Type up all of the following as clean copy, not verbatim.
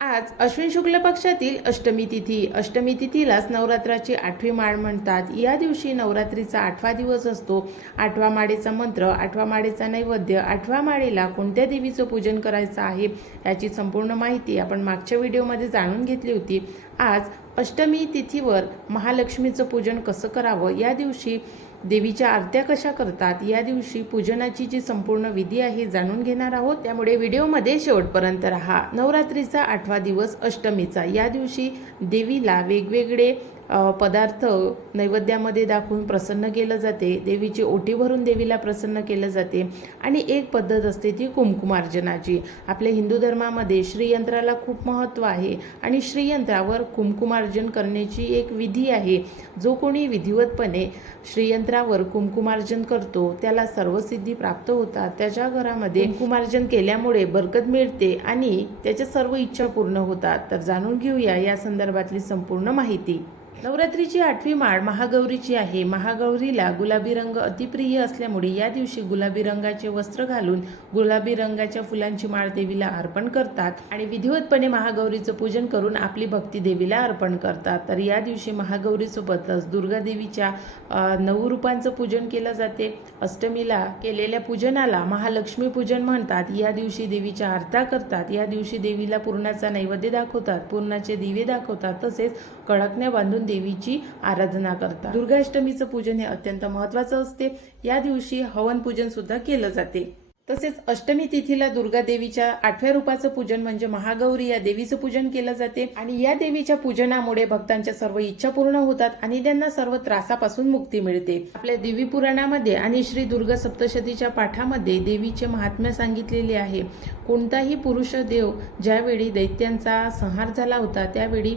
आज अश्विन शुक्ल पक्षातील अष्टमी तिथी. अष्टमी तिथीलाच नवरात्राची 8वी माळ म्हणतात. या दिवशी नवरात्रीचा 8वा दिवस असतो. 8व्या माळेचा मंत्र, 8व्या माळेचा नैवेद्य, 8व्या माळेला कोणत्या देवीचं पूजन करायचं आहे याची संपूर्ण माहिती आपण मागच्या व्हिडिओमध्ये जाणून घेतली होती. आज अष्टमी तिथीवर महालक्ष्मीचं पूजन कसं करावं, या दिवशी देवीच्या आरत्या कशा करतात, या दिवशी पूजनाची जी संपूर्ण विधी आहे जाणून घेणार आहोत. त्यामुळे व्हिडिओमध्ये शेवटपर्यंत राहा. नवरात्रीचा 8वा दिवस अष्टमीचा. या दिवशी देवीला वेगवेगळे पदार्थ नैवेद्यामध्ये दाखवून प्रसन्न केलं जाते. देवीची ओटी भरून देवीला प्रसन्न केलं जाते. आणि एक पद्धत असते ती कुंकुमार्जनाची. आपल्या हिंदू धर्मामध्ये श्रीयंत्राला खूप महत्त्व आहे आणि श्रीयंत्रावर कुंकुमार्जन करण्याची एक विधी आहे. जो कोणी विधिवतपणे श्रीयंत्रावर कुंकुमार्जन करतो त्याला सर्व सिद्धी प्राप्त होतात. त्याच्या घरामध्ये कुंकुमार्जन केल्यामुळे बरकत मिळते आणि त्याच्या सर्व इच्छा पूर्ण होतात. तर जाणून घेऊया या संदर्भातली संपूर्ण माहिती. नवरात्रीची 8वी माळ महागौरीची आहे. महागौरीला गुलाबी रंग अतिप्रिय असल्यामुळे या दिवशी गुलाबी रंगाचे वस्त्र घालून गुलाबी रंगाच्या फुलांची माळ देवीला अर्पण करतात आणि विधिवतपणे महागौरीचं पूजन करून आपली भक्ती देवीला अर्पण करतात. तर या दिवशी महागौरीसोबतच दुर्गा देवीच्या 9 रूपांचं पूजन केलं जाते. अष्टमीला केलेल्या पूजनाला महालक्ष्मी पूजन म्हणतात. या दिवशी देवीच्या आरत्या करतात. या दिवशी देवीला पुरणाचा नैवेद्य दाखवतात, पुरणाचे दिवे दाखवतात, तसेच कळकण्या बांधून देवीची आराधना करतात. दुर्गाष्टमीचं पूजन हे अत्यंत महत्त्वाचं असते. या दिवशी हवन पूजन सुद्धा केलं जाते. तसेच अष्टमी तिथीला दुर्गा देवीच्या 8व्या रूपाचं पूजन म्हणजे महागौरी या देवीचं पूजन केलं जाते आणि या देवीच्या पूजनामुळे भक्तांच्या सर्व इच्छा पूर्ण होतात आणि त्यांना सर्व त्रासापासून मुक्ती मिळते. आपल्या देवी पुराणामध्ये आणि श्री दुर्गा सप्तशतीच्या पाठामध्ये देवीचे महात्म्य सांगितलेले आहे. कोणताही पुरुष देव ज्यावेळी दैत्यांचा संहार झाला होता त्यावेळी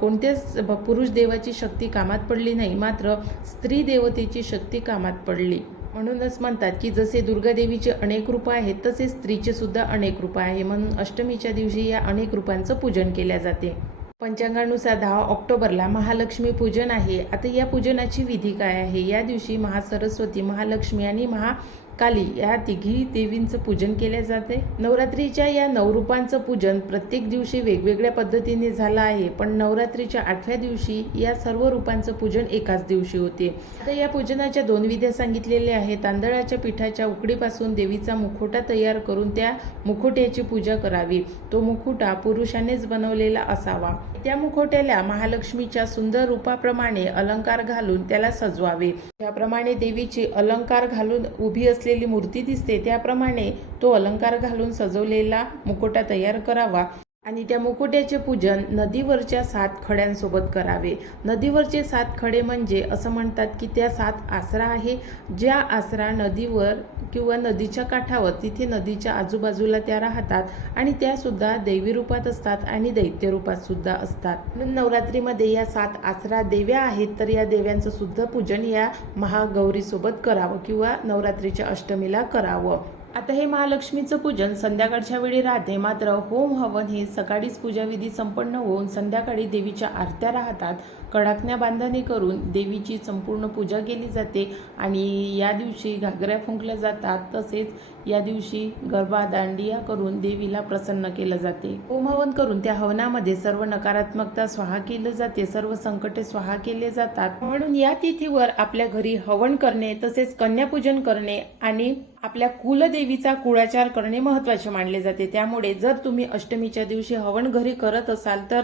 कोणत्याच पुरुष देवाची शक्ती कामात पडली नाही, मात्र स्त्री देवतेची शक्ती कामात पडली. म्हणूनच म्हणतात की जसे दुर्गा देवीचे अनेक रूप आहेत तसे स्त्रीचे सुद्धा अनेक रूप आहे. म्हणून अष्टमीच्या दिवशी या अनेक रूपांचं पूजन केले जाते. पंचांगानुसार 10 ऑक्टोबरला महालक्ष्मी पूजन आहे. आता या पूजनाची विधी काय आहे? या दिवशी महासरस्वती, महालक्ष्मी आणि महाकाली या तिघी देवींचं पूजन केले जाते. नवरात्रीच्या या 9 रूपांचं पूजन प्रत्येक दिवशी वेगवेगळ्या पद्धतीने झालं आहे, पण नवरात्रीच्या 8व्या दिवशी या सर्व रूपांचं पूजन एकाच दिवशी होते. आता या पूजनाच्या 2 विध्या सांगितलेल्या आहेत. तांदळाच्या पिठाच्या उकडीपासून देवीचा मुखोटा तयार करून त्या मुखोट्याची पूजा करावी. तो मुखोटा पुरुषानेच बनवलेला असावा. त्या मुखोट्याला महालक्ष्मीच्या सुंदर रूपाप्रमाणे अलंकार घालून त्याला सजवावे. ज्याप्रमाणे देवीची अलंकार घालून उभी असलेली मूर्ती दिसते त्याप्रमाणे तो अलंकार घालून सजवलेला मुखोटा तयार करावा आणि त्या मुखोट्याचे पूजन नदीवरच्या 7 खड्यांसोबत करावे. नदीवरचे 7 खडे म्हणजे असं म्हणतात की त्या 7 आसरा आहे. ज्या आसरा नदीवर किंवा नदीच्या काठावर, तिथे नदीच्या आजूबाजूला त्या राहतात आणि त्या सुद्धा दैवी रूपात असतात आणि दैत्य रूपात सुद्धा असतात. म्हणून नवरात्रीमध्ये या 7 आसरा देव्या आहेत, तर या देव्यांचं सुद्धा पूजन या महागौरीसोबत करावं किंवा नवरात्रीच्या अष्टमीला करावं. आता हे महालक्ष्मीचं पूजन संध्याकाळच्या वेळी राहते, मात्र होम हवन हे सकाळीच पूजाविधी संपन्न होऊन संध्याकाळी देवीच्या आरत्या राहतात. कडाकण्या बांधणी करून देवीची संपूर्ण पूजा केली जाते आणि या दिवशी घागऱ्या फुंकल्या जातात. तसेच या दिवशी गरबा दांडिया करून देवीला प्रसन्न केलं जाते. होम हवन करून त्या हवनामध्ये सर्व नकारात्मकता स्वाहा केली जाते, सर्व संकटे स्वाहा केले जातात. म्हणून या तिथीवर आपल्या घरी हवन करणे, तसेच कन्यापूजन करणे आणि आपल्या कुलदेवीचा कुळाचार करणे महत्त्वाचे मानले जाते. त्यामुळे जर तुम्ही अष्टमीच्या दिवशी हवन घरी करत असाल तर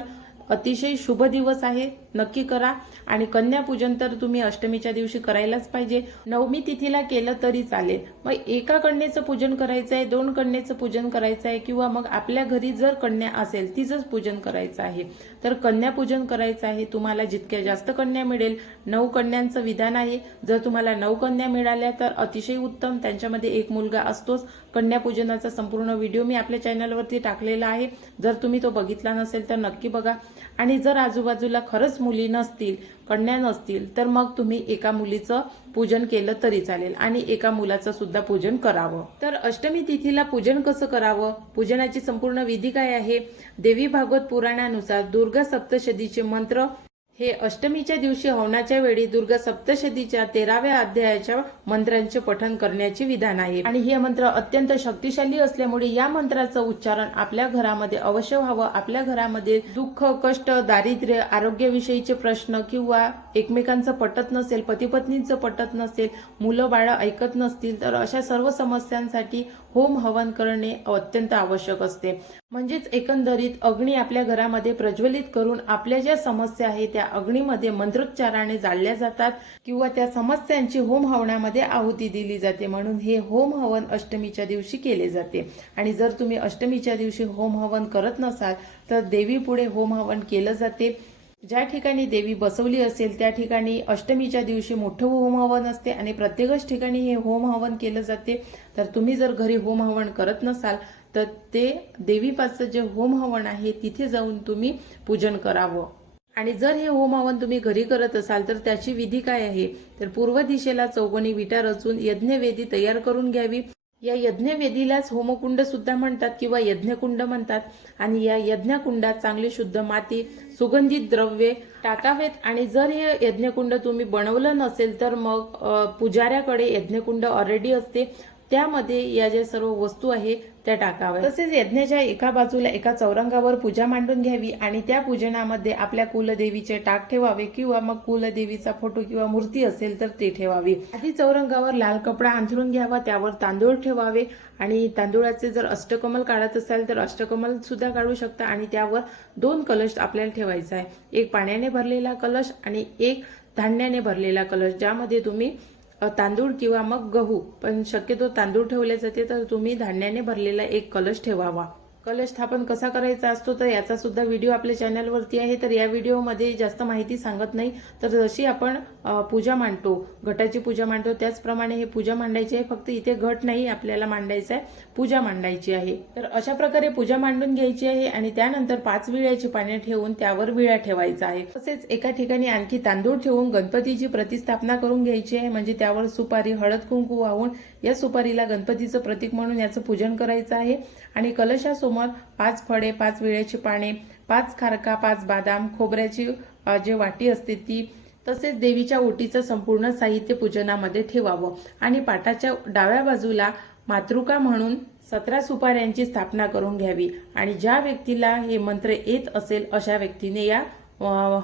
अतिशय शुभ दिवस आहे, नक्की करा. आणि कन्यापूजन तर तुम्ही अष्टमीच्या दिवशी करायलाच पाहिजे. नवमी तिथीला केलं तरी चालेल. मग एका कन्येचं पूजन करायचं आहे, 2 कन्येचं पूजन करायचं आहे किंवा मग आपल्या घरी जर कन्या असेल तिचंच पूजन करायचं आहे तर कन्यापूजन करायचं आहे. तुम्हाला जितक्या जास्त कन्या मिळेल, 9 कन्यांचं विधान आहे. जर तुम्हाला 9 कन्या मिळाल्या तर अतिशय उत्तम. त्यांच्यामध्ये एक मुलगा असतोच. कन्यापूजनाचा संपूर्ण व्हिडिओ मी आपल्या चॅनलवरती टाकलेला आहे. जर तुम्ही तो बघितला नसेल तर नक्की बघा. आणि जर आजूबाजूला खरंच मुली नसतील, कन्या नसतील, तर मग तुम्ही एका मुलीचं पूजन केलं तरी चालेल आणि एका मुलाचं सुद्धा पूजन करावं. तर अष्टमी तिथीला पूजन कसं करावं, पूजनाची संपूर्ण विधी काय आहे? देवी भागवत पुराणानुसार दुर्गा सप्तशतीचे मंत्र हे अष्टमीच्या दिवशी हवनाच्या वेळी दुर्गा सप्तशतीच्या 13व्या अध्यायाच्या मंत्रांचे पठण करण्याचे विधान आहे आणि हे मंत्र अत्यंत शक्तिशाली असल्यामुळे या मंत्राचं उच्चारण आपल्या घरामध्ये अवश्य व्हावं. आपल्या घरामध्ये दुःख, कष्ट, दारिद्र्य, आरोग्याविषयीचे प्रश्न किंवा एकमेकांचं पटत नसेल, पती पत्नींचं पटत नसेल, मुलं बाळं ऐकत नसतील तर अशा सर्व समस्यांसाठी होम हवन करणे अत्यंत आवश्यक असते. म्हणजेच एकंदरीत अग्नी आपल्या घरामध्ये प्रज्वलित करून आपल्या ज्या समस्या आहेत त्या अग्नीमध्ये मंत्रोच्चाराने जाळल्या जातात किंवा त्या समस्यांची होम हवनामध्ये आहुती दिली जाते. म्हणून हे होम हवन अष्टमीच्या दिवशी केले जाते. आणि जर तुम्ही अष्टमीच्या दिवशी होम हवन करत नसाल तर देवी पुढे होम हवन केलं जाते. ज्या ठिकाणी देवी बसवली असेल त्या ठिकाणी अष्टमीच्या दिवशी मोठं होम हवन असते आणि प्रत्येकच ठिकाणी हे होम हवन केलं जाते. तर तुम्ही जर घरी होम हवन करत नसाल तर ते देवीपाचं जे होम हवन आहे तिथे जाऊन तुम्ही पूजन करावं. आणि जर हे होम हवन तुम्ही घरी करत असाल तर त्याची विधी काय आहे तर पूर्व दिशेला चौकोनी विटा रचून यज्ञवेदी तयार करून घ्यावी. या यज्ञवेदीलाच होमकुंड सुद्धा म्हणतात किंवा यज्ञकुंड म्हणतात. आणि या यज्ञकुंडात चांगली शुद्ध माती, सुगंधित द्रव्ये टाकावेत. आणि जर हे यज्ञकुंड तुम्ही बनवलं नसेल तर मग पुजाऱ्याकडे यज्ञकुंड ऑलरेडी असते, त्यामध्ये या ज्या सर्व वस्तू आहे त्या टाकाव्या. तसेच यज्ञाच्या एका बाजूला एका चौरंगावर पूजा मांडून घ्यावी आणि त्या पूजनामध्ये आपल्या कुलदेवीचे टाक ठेवावे किंवा मग कुलदेवीचा फोटो किंवा मूर्ती असेल तर ते ठेवावी. आधी चौरंगावर लाल कपडा अंथरून घ्यावा, त्यावर तांदूळ ठेवावे आणि तांदूळाचे जर अष्टकमल काढत असाल तर अष्टकमल सुद्धा काढू शकता. आणि त्यावर 2 कलश आपल्याला ठेवायचा आहे, एक पाण्याने भरलेला कलश आणि एक धान्याने भरलेला कलश, ज्यामध्ये तुम्ही तांदूळ किंवा मग गहू, पण शक्यतो तांदूळ ठेवले जाते तर तुम्ही धान्याने भरलेला एक कलश ठेवावा. कलश स्थापन कसा करायचा असतो तर याचा सुद्धा व्हिडिओ आपल्या चॅनलवरती आहे. तर या व्हिडिओमध्ये जास्त माहिती सांगत नाही. तर जशी आपण पूजा मांडतो, घटाची पूजा मांडतो त्याचप्रमाणे हे पूजा मांडायची आहे. फक्त इथे घट नाही आपल्याला मांडायचं आहे, पूजा मांडायची आहे. तर अशा प्रकारे पूजा मांडून घ्यायची आहे आणि त्यानंतर 5 विड्याची पाने ठेवून त्यावर विळा ठेवायचा आहे. तसेच एका ठिकाणी आणखी तांदूळ ठेवून गणपतीची प्रतिस्थापना करून घ्यायची आहे. म्हणजे त्यावर सुपारी, हळद कुंकू वाहून या सुपारीला गणपतीचं प्रतीक म्हणून याचं पूजन करायचं आहे. आणि कलशासमोर 5 फळे, 5 विड्याची पाने, 5 खारका, 5 बदाम, खोबऱ्याची जे वाटी असते ती, तसेच देवीच्या ओटीचं संपूर्ण साहित्य पूजनामध्ये ठेवावं. आणि पाटाच्या डाव्या बाजूला मातृका म्हणून 17 सुपाऱ्यांची स्थापना करून घ्यावी. आणि ज्या व्यक्तीला हे मंत्र येत असेल अशा व्यक्तीने या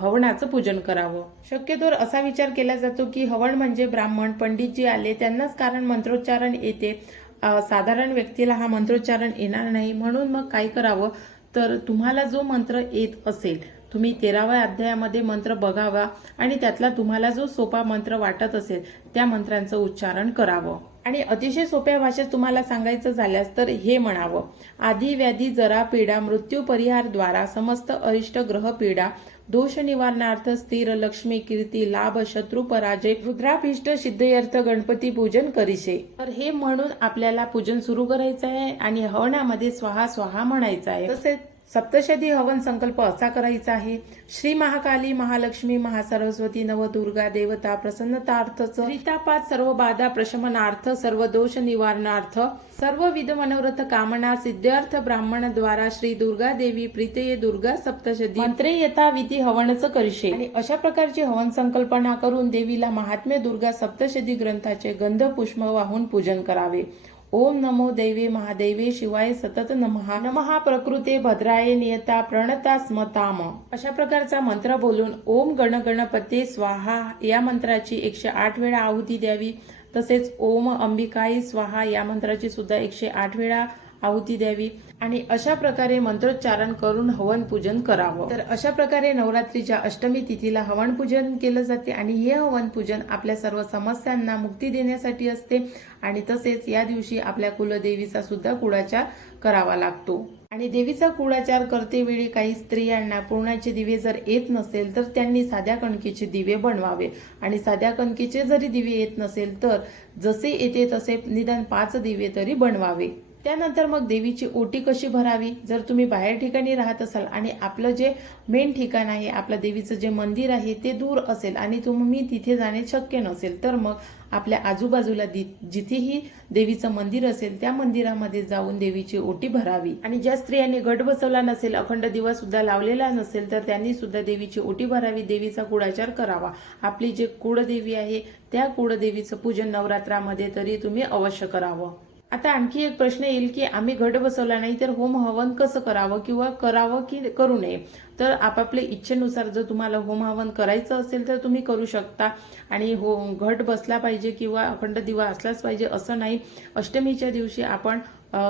हवनाचं पूजन करावं. शक्यतोवर असा विचार केला जातो की हवन म्हणजे ब्राह्मण पंडित जी आले त्यांनाच कारण मंत्रोच्चारण येते, साधारण व्यक्तीला हा मंत्रोच्चारण येणार नाही. म्हणून मग काय करावं तर तुम्हाला जो मंत्र येत असेल तुम्ही 13व्या अध्यायामध्ये मंत्र बघावा आणि त्यातला तुम्हाला जो सोपा मंत्र वाटत असेल त्या मंत्रांचं उच्चारण करावं. आणि अतिशय सोप्या भाषेत तुम्हाला सांगायचं झाल्यास तर हे म्हणावं: आधी व्याधी जरा पीडा मृत्यू परिहार द्वारा समस्त अरिष्ट ग्रह पीडा दोष निवारणार्थ स्थिर लक्ष्मी कीर्ती लाभ शत्रू पराजय रुद्राभिष्ट सिद्धयर्थ गणपती पूजन करीशे. तर हे म्हणून आपल्याला पूजन सुरू करायचं आहे आणि हवनामध्ये स्वाहा स्वाहा म्हणायचं आहे. तसेच सप्तशती हवन संकल्प असा करायचा आहे: श्री महाकाली महालक्ष्मी महासरस्वती नवदुर्गा देवता प्रसन्नतार्थ रितापात सर्व बाधा प्रशमनार्थ सर्व दोष निवारणार्थ सर्व विध मनोरथ कामना सिद्धार्थ ब्राह्मण द्वारा श्री दुर्गा देवी प्रीतये दुर्गा सप्तशती मंत्रे यथा विधी हवनच करिशे. आणि अशा प्रकारची हवन संकल्पना करून देवीला महात्म्य दुर्गा सप्तशती ग्रंथाचे गंध पुष्प वाहून पूजन करावे. ओम नमो दैवे महादेवे शिवाय सतत नमः नमः प्रकृते भद्राय नियता प्रणता स्मताम अशा प्रकारचा मंत्र बोलून ओम गणगणपते स्वाहा या मंत्राची 108 वेळा आहुती द्यावी. तसेच ओम अंबिकाई स्वाहा या मंत्राची सुद्धा 108 वेळा आहुती द्यावी. आणि अशा प्रकारे मंत्रोच्चारण करून हवन पूजन करावं. तर अशा प्रकारे नवरात्रीच्या अष्टमी तिथीला हवन पूजन केलं जाते आणि हे हवन पूजन आपल्या सर्व समस्यांना मुक्ती देण्यासाठी असते. आणि तसेच या दिवशी आपल्या कुलदेवीचा सुद्धा कुळाचार करावा लागतो. आणि देवीचा कुळाचार करते वेळी काही स्त्रियांना पूर्णाचे दिवे जर येत नसेल तर त्यांनी साध्या कणकीचे दिवे बनवावे. आणि साध्या कणकीचे जरी दिवे येत नसेल तर जसे येते तसे निदान 5 दिवे तरी बनवावे. त्यानंतर मग देवीची ओटी कशी भरावी. जर तुम्ही बाहेर ठिकाणी राहत असाल आणि आपलं जे मेन ठिकाण आहे, आपलं देवीचं जे मंदिर आहे ते दूर असेल आणि तुम्ही तिथे जाणे शक्य नसेल, तर मग आपल्या आजूबाजूला जिथेही देवीचं मंदिर असेल त्या मंदिरामध्ये जाऊन देवीची ओटी भरावी. आणि ज्या स्त्रियांनी घट बसवला नसेल, अखंड दिवा सुद्धा लावलेला नसेल, तर त्यांनी सुद्धा देवीची ओटी भरावी, देवीचा कुळाचार करावा. आपली जे कुळदेवी आहे त्या कुळदेवीचं पूजन नवरात्रामध्ये तरी तुम्ही अवश्य करावं. आता आणखी एक प्रश्न येईल की आम्ही घट बसवला नाही तर होम हवन कसं करावं किंवा करावं की करू नये. तर आपापल्या इच्छेनुसार जर तुम्हाला होम हवन करायचं असेल तर तुम्ही करू शकता. आणि घट बसला पाहिजे किंवा अखंड दिवा असलाच पाहिजे असं नाही. अष्टमीच्या दिवशी आपण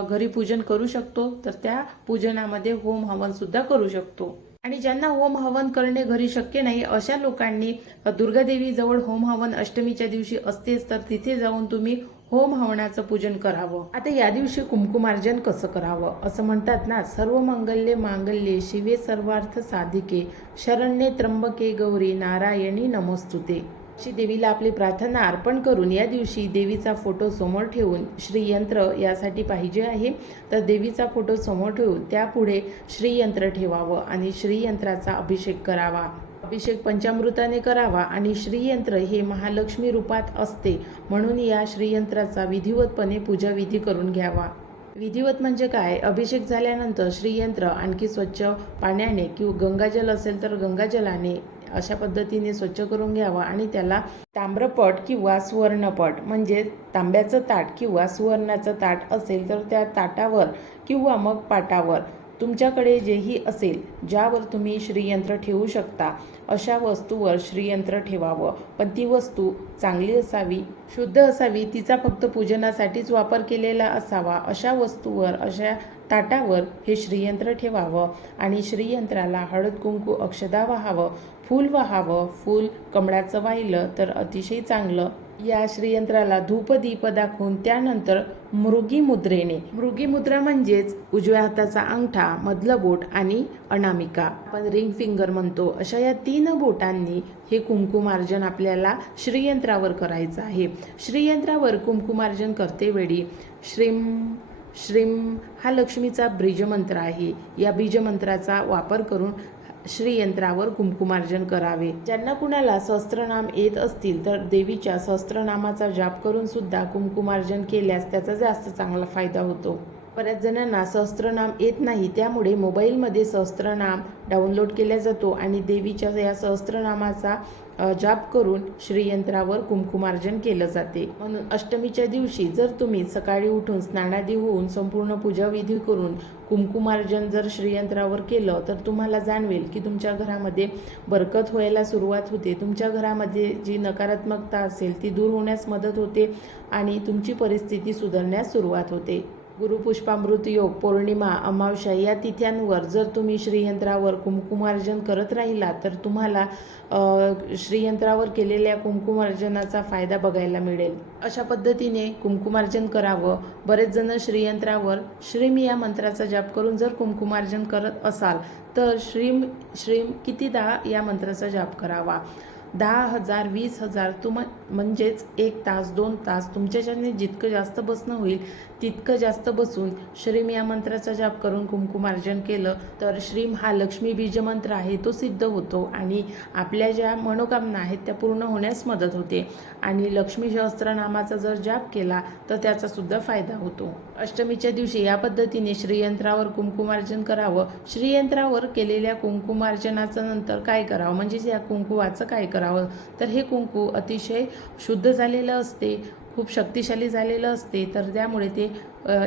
घरी पूजन करू शकतो, तर त्या पूजनामध्ये होम हवन सुद्धा करू शकतो. आणि ज्यांना होम हवन करणे घरी शक्य नाही अशा लोकांनी दुर्गादेवी जवळ होम हवन अष्टमीच्या दिवशी असतेच, तर तिथे जाऊन तुम्ही होम हवनाचं पूजन करावं. आता या दिवशी कुंकुमार्जन कसं करावं. असं म्हणतात ना, सर्व मंगल्ये मांगल्ये शिवे सर्वार्थ साधिके शरण्ये त्र्यंबके गौरी नारायणी नमोस्तुते. अशी देवीला आपली प्रार्थना अर्पण करून या दिवशी देवीचा फोटो समोर ठेवून श्रीयंत्र यासाठी पाहिजे आहे, तर देवीचा फोटो समोर ठेवून त्यापुढे श्रीयंत्र ठेवावं आणि श्रीयंत्राचा अभिषेक करावा. अभिषेक पंचामृताने करावा. आणि श्रीयंत्र हे महालक्ष्मी रूपात असते, म्हणून या श्रीयंत्राचा विधिवतपणे पूजाविधी करून घ्यावा. विधिवत म्हणजे काय. अभिषेक झाल्यानंतर श्रीयंत्र आणखी स्वच्छ पाण्याने किंवा गंगाजल असेल तर गंगाजलाने अशा पद्धतीने स्वच्छ करून घ्यावा. आणि त्याला ताम्रपट किंवा सुवर्णपट म्हणजे तांब्याचं ताट किंवा सुवर्णाचं ताट असेल तर त्या ताटावर किंवा मग पाटावर तुमच्याकडे जेही असेल ज्यावर तुम्ही श्रीयंत्र ठेवू शकता अशा वस्तूवर श्रीयंत्र ठेवावं. पण ती वस्तू चांगली असावी, शुद्ध असावी, तिचा फक्त पूजनासाठीच वापर केलेला असावा. अशा वस्तूवर, अशा ताटावर हे श्रीयंत्र ठेवावं. आणि श्रीयंत्राला हळद कुंकू अक्षदा वाहावं, फूल वाहावं. फूल कमळाचं वाहिलं तर अतिशय चांगलं. या श्रीयंत्राला धूपदीप दाखवून त्यानंतर मृगी मुद्रेने, मृगी मुद्रा म्हणजेच उजव्या हाताचा अंगठा, मधलं बोट आणि अनामिका, आपण रिंग फिंगर म्हणतो, अशा या 3 बोटांनी हे कुंकुमार्जन आपल्याला श्रीयंत्रावर करायचं आहे. श्रीयंत्रावर कुंकुमार्जन करते वेळी श्रीम श्रीम हा लक्ष्मीचा बीजमंत्र आहे. या बीजमंत्राचा वापर करून श्रीयंत्रावर कुंकुमार्जन करावे. ज्यांना कुणाला सहस्त्रनाम येत असतील तर देवीच्या सहस्त्रनामाचा जाप करून सुद्धा कुंकुमार्जन केल्यास त्याचा जास्त चांगला फायदा होतो. बऱ्याच जणांना सहस्त्रनाम येत नाही, त्यामुळे मोबाईलमध्ये सहस्त्रनाम डाउनलोड केला जातो आणि देवीच्या या सहस्त्रनामाचा जाप करून श्रीयंत्रावर कुंकुमार्जन केलं जाते. म्हणून अष्टमीच्या दिवशी जर तुम्ही सकाळी उठून स्नानादी होऊन संपूर्ण पूजाविधी करून कुंकुमार्जन जर श्रीयंत्रावर केलं तर तुम्हाला जाणवेल की तुमच्या घरामध्ये बरकत व्हायला सुरुवात होते. तुमच्या घरामध्ये जी नकारात्मकता असेल ती दूर होण्यास मदत होते आणि तुमची परिस्थिती सुधारण्यास सुरुवात होते. गुरुपुष्पामृत योग, पौर्णिमा, अमावस्या या तिथ्यांवर जर तुम्ही श्रीयंत्रावर कुंकुमार्जन करत राहिला तर तुम्हाला श्रीयंत्रावर केलेल्या कुंकुमार्जनाचा फायदा बघायला मिळेल. अशा पद्धतीने कुंकुमार्जन करावं. बरेच जण श्रीयंत्रावर श्रीम या मंत्राचा जाप करून जर कुंकुमार्जन करत असाल तर श्रीम श्रीम कितीदा या मंत्राचा जाप करावा. 10,000 20,000 म्हणजेच 1 तास 2 तास तुमच्याच्याने जितकं जास्त बसणं होईल तितकं जास्त बसून श्रीम या मंत्राचा जाप करून कुंकुमार्जन केलं तर श्रीम हा लक्ष्मी बीजमंत्र आहे, तो सिद्ध होतो आणि आपल्या ज्या मनोकामना आहेत त्या पूर्ण होण्यास मदत होते. आणि लक्ष्मी सहस्त्रनामाचा जर जाप केला तर त्याचा सुद्धा फायदा होतो. अष्टमीच्या दिवशी या पद्धतीने श्रीयंत्रावर कुंकुमार्जन करावं. श्रीयंत्रावर केलेल्या कुंकुमार्जनाचं नंतर काय करावं, म्हणजे या कुंकुवाचं काय करावं, तर हे कुंकू अतिशय शुद्ध झालेलं असते, खूप शक्तिशाली झालेलं असते, तर त्यामुळे ते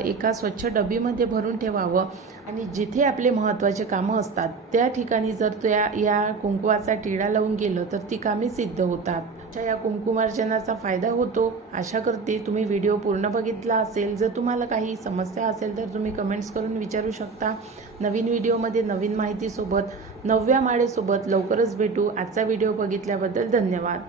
एका स्वच्छ डबीमध्ये भरून ठेवावं. आणि जिथे आपले महत्त्वाचे कामं असतात त्या ठिकाणी जर या कुंकुवाचा टिळा लावून गेलं तर ती कामे सिद्ध होतात. अशा या कुंकुमार्जनाचा फायदा होतो. आशा करते तुम्ही व्हिडिओ पूर्ण बघितला असेल. जर तुम्हाला काही समस्या असेल तर तुम्ही कमेंट्स करून विचारू शकता. नवीन व्हिडिओमध्ये नवीन माहितीसोबत 9व्या माळेसोबत लवकरच भेटू. आजचा व्हिडिओ बघितल्याबद्दल धन्यवाद.